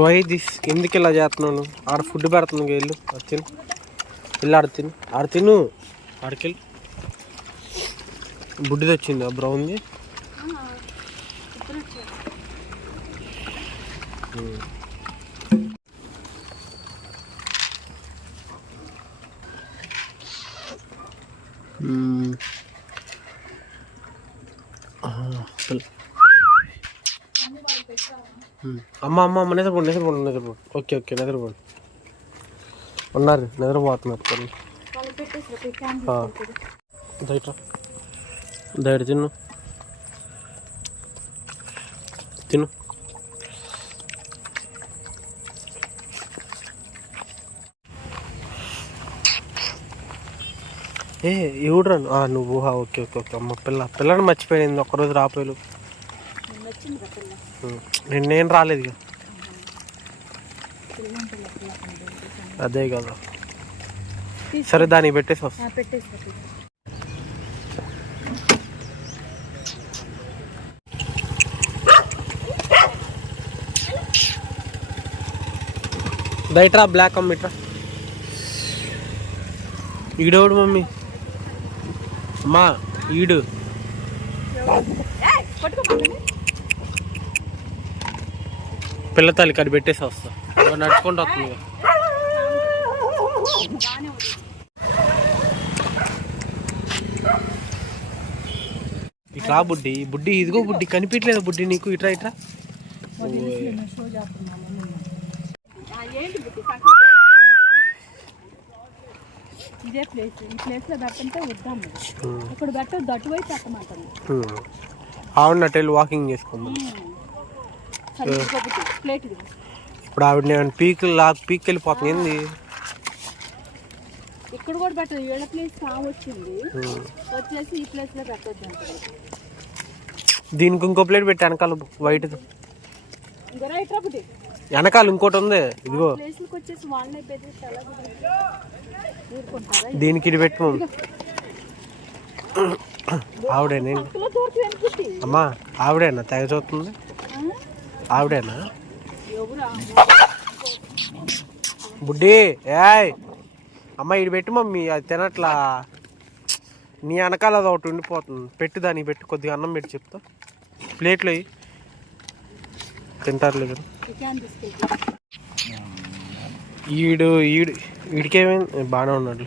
Why this ఎందుకు ఇలా చేస్తున్నాను ఆడ ఫుడ్ పెడుతుంది వెళ్ళు తిను. వెళ్ళి ఆడ తిను. ఆడ తిను. ఆడకెళ్ళి బుడ్డిది వచ్చింది ఆ బ్రౌన్ది. అమ్మ అమ్మ అమ్మ నిద్రపోండి నిద్రపోండి నిద్రపోండి. Okay okay నిద్రపోండి. ఉన్నారు నిద్రపోతున్నారు దయట దయట తిను. తిను. ఏ ఎవడురా నువ్వు? ఆ, నువ్వు ఓకే ఓకే ఓకే అమ్మ పిల్ల పిల్లని మర్చిపోయింది ఒక్కరోజు రాపోయాలు నేను నేను రాలేదు అదే కదా. సరే దానికి పెట్టేసి వస్తా. దయట్రా బ్లాక్ అమ్మిట్రా ఈడోడు మమ్మీ? అమ్మా ఈడు. పిల్ల తల్లి కడి పెట్టేసి వస్తా. నడుచుకుంటూ వస్తుంది. ఇట్లా బుడ్డి బుడ్డి ఇదిగో బుడ్డి కనిపించలేదు బుడ్డి నీకు? ఇట్రా ఇట్రా. ఇదే ప్లేస్ ఈ ప్లేస్లో పెట్టంటే అటువైపు పెట్టమంటాను హ్మ్. ఆవిడ నటెళ్ళి వాకింగ్ చేసుకోమని సరే ఇంకొకటి ప్లేట్ ఇది ఇప్పుడు ఆవిడ నేను పీక్ లాక్ పీక్ వెళ్ళిపోతుంది ఏంది? ఇక్కడ కూడా పెట్టదు ప్లేస్ కావచ్చింది. వచ్చేసి ఈ ప్లేస్లో దీనికి ఇంకో ప్లేట్ పెట్టి వెనకాల వైట్. వెనకాల ఇంకోటి ఉంది ఇదిగో. దీనికి ఇది పెట్టు. మమ్మీ. ఆవిడేనా? అక్కలో దూరం వెనుకుట్టి అమ్మా ఆవిడేనా? తెగ చూస్తుంది. ఆవిడేనా? బుడ్డి ఏయ్! అమ్మ ఇది పెట్టు మమ్మీ అది తినట్లా. నీ వెనకాల అది ఒకటి ఉండిపోతుంది. పెట్టు దానికి పెట్టు కొద్దిగా అన్నం పెట్టి చెప్తా. ప్లేట్లు అయ్యి తింటారు లేదు ఈడు ఈడు వీడికేమైంది బాగానే ఉన్నాడు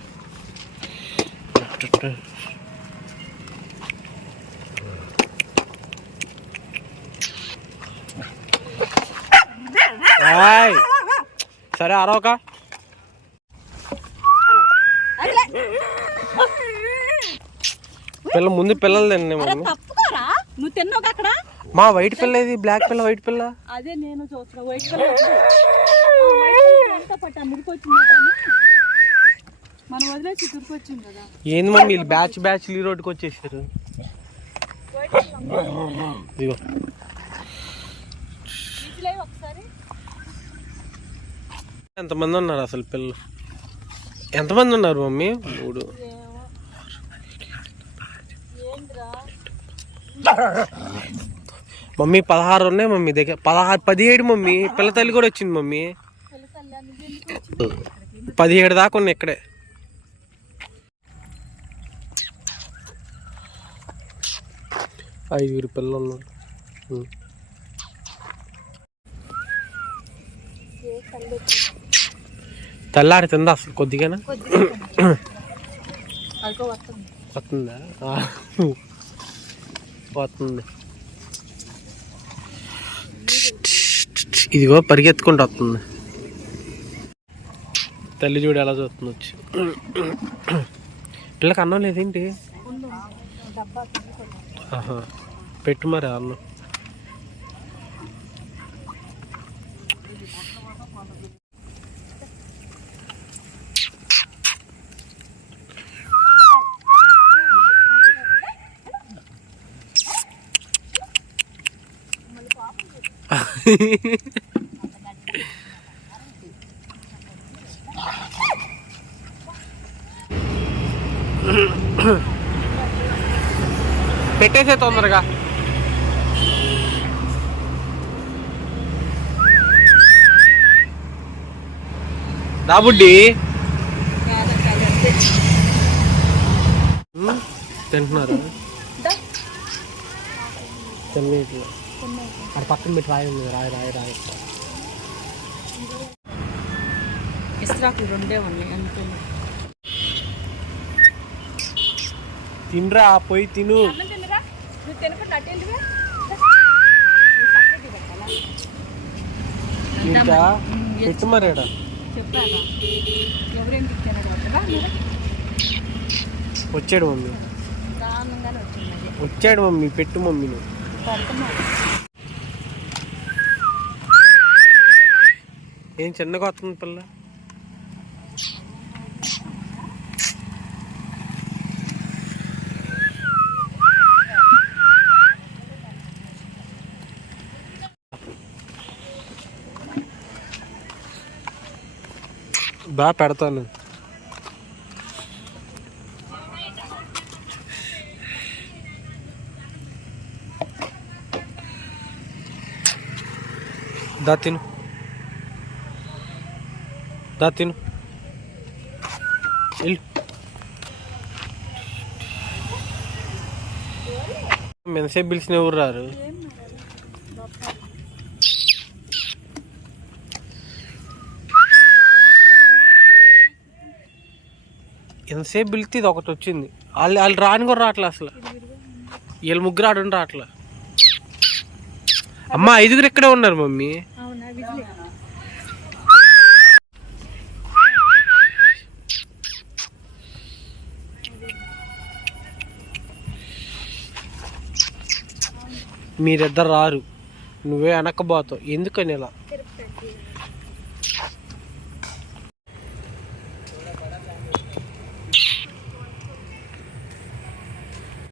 సరే అరవక. పిల్ల ముందు పిల్లలు తిన్నే నువ్వు తిన్నావు అక్కడ? మా వైట్ పిల్ల ఇది బ్లాక్ పిల్ల వైట్ పిల్ల? అదే నేను చూస్తున్నా వైట్ మనం వదిలేసి తురికొచ్చింది కదా? ఏంది మమ్మీ వీళ్ళు బ్యాచ్ బ్యాచ్ ఈ రోడ్డుకి వచ్చేసారు? ఇదిగో ఇట్లే ఒకసారి ఎంతమంది ఉన్నారు అసలు పిల్లలు? ఎంతమంది ఉన్నారు మమ్మీ? మూడు. మమ్మీ పదహారు ఉన్నాయి మమ్మీ దగ్గర. పదహారు పదిహేడు మమ్మీ. పిల్ల తల్లి కూడా వచ్చింది మమ్మీ. పదిహేడు దాకా ఉన్నాయి ఇక్కడే. ఐదుగురు పిల్లలు ఉన్నారు. Thank you. తెల్లారి తిందా అసలు కొద్దిగానా? వస్తుందా? వస్తుంది. ఇదిగో పరిగెత్తుకుంటూ వస్తుంది. తల్లి చూడు ఎలా చూస్తుంది వచ్చి. పిల్లకి అన్నం లేదేంటి? ఆహా. పెట్టు మరి అన్నం. పెట్టేసే తొందరగా. దాబుడ్డి తింటున్నారు? తిన్నట్లు అక్కడ పక్కన పెట్టి రాయి ఉంది రాయి రాయి రాయి. ఇస్త్రాకులు రెండే ఉన్నాయి అంతే తినరా పోయి తిను. ఇంకా పెట్టు మరి వచ్చాడు మమ్మీ. వచ్చాడు మమ్మీ పెట్టు మమ్మీ నువ్వు. ఏం చిన్నగా వస్తుంది పిల్ల? బాగా పెడతాను. దా తిను. దా తిను. ఎంతసేపు పిలిచిన ఎవరు రారు? ఎంతసేపు పిలిస్తే ఇది ఒకటి వచ్చింది. వాళ్ళు వాళ్ళు రాని కూడా రావట్లే అసలు. వీళ్ళు ముగ్గురు ఆడని రావట్లే. అమ్మ ఐదుగురు ఇక్కడే ఉన్నారు మమ్మీ. మీరిద్దరు రారు. నువ్వే వెనక్కపోతావు ఎందుకని ఇలా?